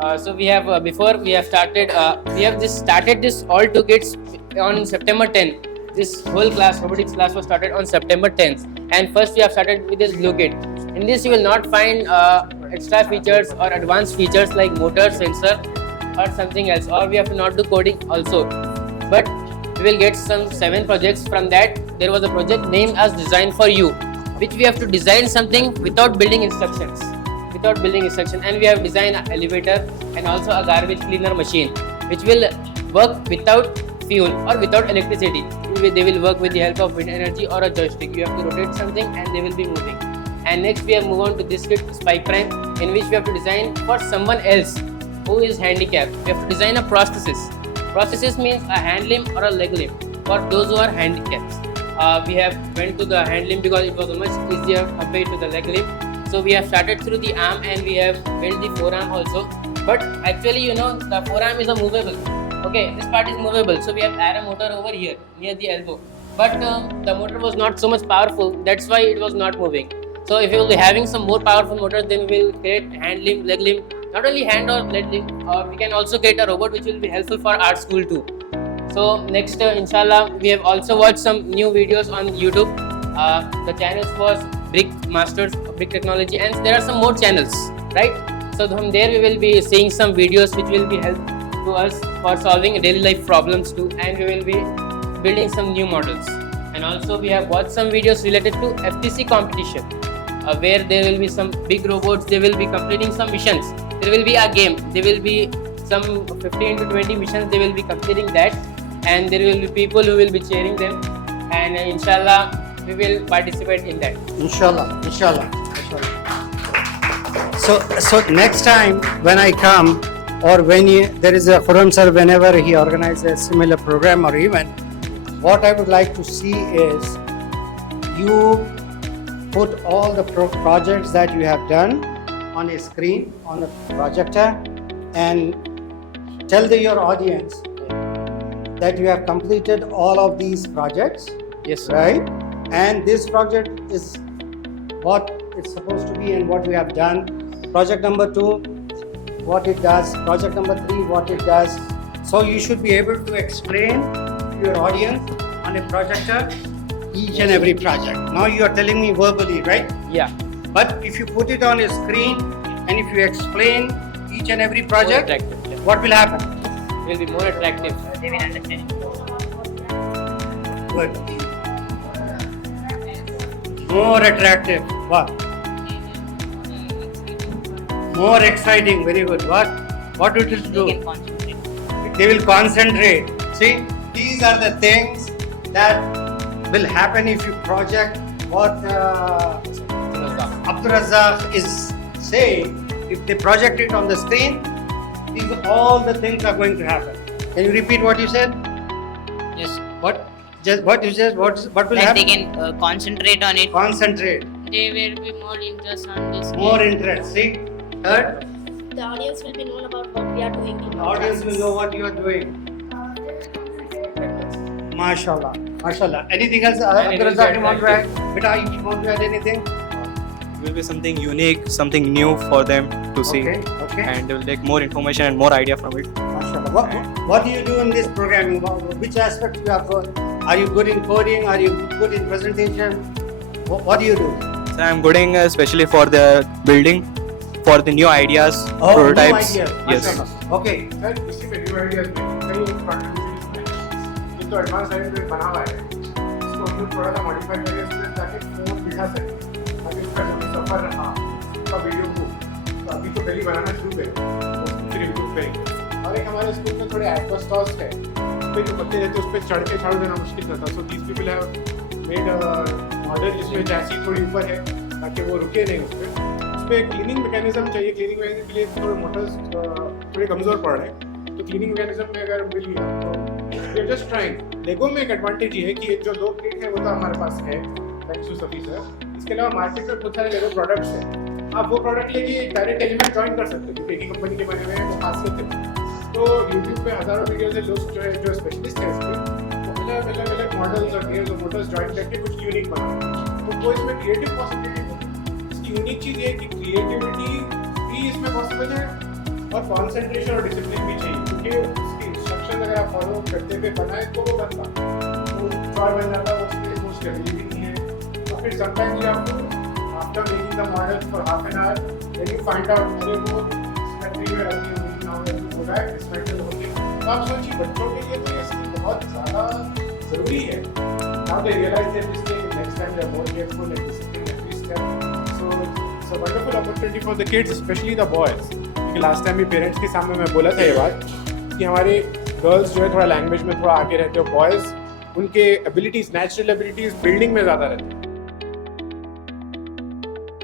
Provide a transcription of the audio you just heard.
So we have we have just started this all two kits on September 10th. This whole class, robotics class, was started on September 10th, and first we have started with this glue kit. In this, you will not find extra features or advanced features like motor, sensor, or something else. Or we have to not do coding also, but we will get some 7 projects. From that, there was a project named as Design for You, which we have to design something without building instructions. And we have designed an elevator and also a garbage cleaner machine, which will work without fuel or without electricity. They will work with the help of wind energy or a joystick. You have to rotate something and they will be moving. And next we have moved on to this kit, Spike Prime, in which we have to design for someone else who is handicapped. We have to design a prosthesis. Prosthesis means a hand limb or a leg limb for those who are handicapped. We have went to the hand limb because it was much easier compared to the leg limb. So we have started through the arm and we have built the forearm also. But actually, the forearm is a movable. Okay, this part is movable. So we have aero motor over here near the elbow. But the motor was not so much powerful. That's why it was not moving. So if you will be having some more powerful motors, then we will create hand limb, leg limb, not only hand or leg limb, or we can also create a robot which will be helpful for art school too. So next, inshallah, we have also watched some new videos on YouTube. The channels was Brick Masters, Brick Technology, and there are some more channels, right? So from there we will be seeing some videos which will be helpful to us for solving daily life problems too, and we will be building some new models. And also we have watched some videos related to FTC competition, where there will be some big robots. They will be completing some missions. There will be a game. There will be some 15 to 20 missions. They will be completing that, and there will be people who will be cheering them. And inshallah, we will participate in that. Inshallah. So next time when I come, or when there is a Quran sir, whenever he organizes a similar program or event, what I would like to see is you put all the projects that you have done on a screen, on a projector, and tell your audience that you have completed all of these projects. Yes, sir. Right? And this project is what it's supposed to be and what we have done. Project number 2, what it does. Project number 3, what it does. So you should be able to explain to your audience on a projector each and every project. Now you are telling me verbally, right? Yeah. But if you put it on a screen and if you explain each and every project, what will happen? It will be more attractive. They will understand. Good. More attractive. What? More exciting. Very good. What it will do? They can concentrate. They will concentrate. See, these are the things that will happen if you project what Abdul Razzaq is saying. If they project it on the screen, these all the things are going to happen. Can you repeat what you said? Yes. What? Just what you said. What will Like happen? they can concentrate on it. Concentrate. They will be more interested on this More game. interest. See, third, The audience will be known about what we are doing in the our audience will classes. know what you are doing. MashaAllah. MashaAllah. Anything else? Abdul Razzaq, you want to add? Beta, you want to add anything? It will be something unique, something new for them to see, Okay. and they will take more information and more idea from it. MashaAllah. What do you do in this programming? Which aspect you are good? Are you good in coding? Are you good in presentation? What do you do? So I'm good in especially for the building, for the new ideas, prototypes. New ideas. Yes. MashaAllah. Okay. Sir इसी में new ideas में कई contributions में ये तो advance idea में बना हुआ है इसको हम लोग थोड़ा सा मॉडिफाई करके इसमें ताकि फोन बिठा सके ताकि उसका जो भी सफर रहा उसका वीडियो हो तो अभी तो पहले बनाना शुरू करें तो फिर इम्प्रूव करेंगे और एक हमारे स्कूल में थोड़े एक्वा स्टॉल्स है उस पर जो बच्चे रहते हैं उस पर चढ़ के झाड़ू देना मुश्किल रहता so these people have made model जिसमें चैसी थोड़ी ऊपर है ताकि वो रुके नहीं उस पर क्लीनिंग मैकेनिज्म चाहिए क्लीनिंग मैकेनिज्म के लिए थोड़े मोटर्स थोड़े कमज़ोर पड़ रहे हैं तो क्लीनिंग मैकेनिज्म में अगर मिल गया तो वी आर जस्ट ट्राइंग लेगो में एक एडवांटेज ये है कि जो 2 किट है वो तो हमारे पास है थैंक्स टू सभी सर इसके अलावा मार्केट में बहुत सारे लेगो प्रोडक्ट्स हैं आप वो प्रोडक्ट लेके डायरेक्ट एलिमेंट ज्वाइन कर सकते हो क्योंकि एक ही कंपनी के बने हुए हैं वो खासियत है तो यूट्यूब पे हज़ारों वीडियोज है लोग जो स्पेशलिस्ट हैं इसमें वो अलग मॉडल्स और गियर्स और मोटर्स ज्वाइन करके कुछ यूनिक बना तो वो इसमें क्रिएटिव पॉसिबिलिटी यूनिक चीज़ ये है कि क्रिएटिविटी भी इसमें पॉसिबल है और कॉन्सेंट्रेशन और डिसिप्लिन भी चाहिए, क्योंकि उसकी इंस्ट्रक्शन अगर आप फॉलो करते हुए बनाए तो वो बनता, तो चौड़ बन जाता है, उसके वो स्टेबिलिटी नहीं है। तो फिर sometimes you have to after making the model for half an hour then you find out अरे वो कंट्री में रखी हुई ना हो रहा है डिसमेंटल होके। तो आप सोचिए बच्चों के लिए तो ये स्किल बहुत ज़्यादा ज़रूरी है। Now they realize that mistake, next time they are more careful and discipline every step. So it's a wonderful opportunity for the kids, specially the boys. क्योंकि लास्ट टाइम भी पेरेंट्स के सामने मैं बोला था ये बात कि हमारे गर्ल्स जो है थोड़ा लैंग्वेज में थोड़ा आगे रहते हो, बॉयज़ उनके एबिलिटीज़, नेचुरल एबिलिटीज़ बिल्डिंग में ज़्यादा रहते हैं।